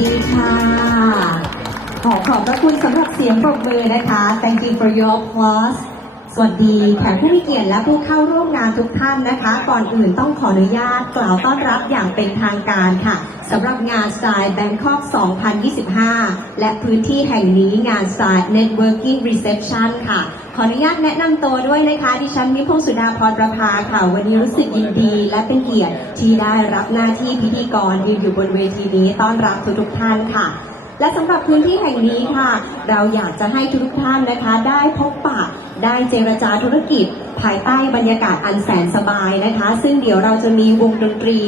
ดีค่ะ ขอขอบพระคุณสำหรับเสียงปรบมือนะคะ Thank you for your applause สวัสดีแขกผู้มีเกียรติและผู้เข้าร่วมงานทุกท่านนะคะ ก่อนอื่นต้องขออนุญาตกล่าวต้อนรับอย่างเป็นทางการค่ะสำหรับงานสไตล์ Bangkok 2025 และพื้นที่แห่งนี้งานสไตล์ Networking Reception ค่ะ ขออนุญาตแนะนำตัวด้วยนะคะ ดิฉันมิพงสุดาพรประภาค่ะ วันนี้รู้สึกยินดีและเป็นเกียรติที่ได้รับหน้าที่พิธีกรยืนอยู่บนเวทีนี้ต้อนรับทุกๆท่านค่ะและสำหรับพื้นที่แห่งนี้ค่ะ เราอยากจะให้ทุกท่านนะคะ ได้พบปะ ได้เจรจาธุรกิจ ภายใต้บรรยากาศอันแสนสบายนะคะ ซึ่งเดี๋ยวเราจะมีวงดนตรี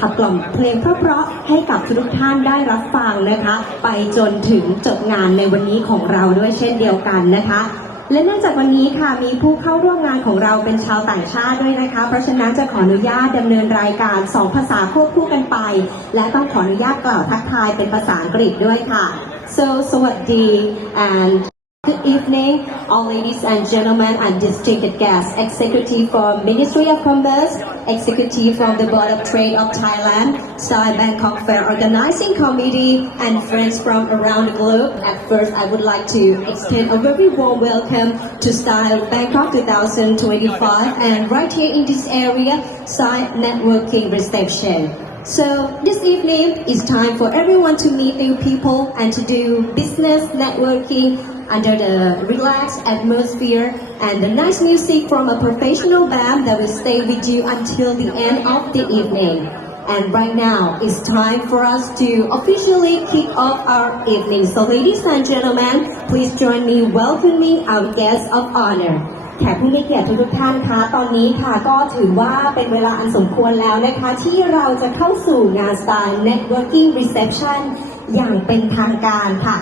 ขับกล่อมเพลงเพราะๆให้กับทุกท่านได้รับฟังนะคะ ไปจนถึงจบงานในวันนี้ของเราด้วยเช่นเดียวกันนะคะและเนื่องจากวันนี้ค่ะมีผู้เข้าร่วมงานของเราเป็นชาวต่างชาติด้วยนะคะ เพราะฉะนั้นจะขออนุญาตดำเนินรายการ 2 ภาษาควบคู่กันไป และต้องขออนุญาตกล่าวทักทายเป็นภาษาอังกฤษด้วยค่ะ so สวัสดี and Good evening, all ladies and gentlemen and distinguished guests, executive from Ministry of Commerce, executive from the Board of Trade of Thailand, Style Bangkok Fair Organizing Committee, and friends from around the globe. At first, I would like to extend a very warm welcome to Style Bangkok 2025 and right here in this area, Style Networking Reception. So this evening is time for everyone to meet new people and to do business networking under the relaxed atmosphere and the nice music from a professional band that will stay with you until the end of the evening. And right now, it's time for us to officially kick off our evening. So ladies and gentlemen, please join me welcoming our guest of honor. แขกผู้มีเกียรติทุกๆท่านคะ ตอนนี้ค่ะก็ถือว่าเป็นเวลาอันสมควรแล้วนะคะ ที่เราจะเข้าสู่งาน Style Networking Reception อย่างเป็นทางการค่ะ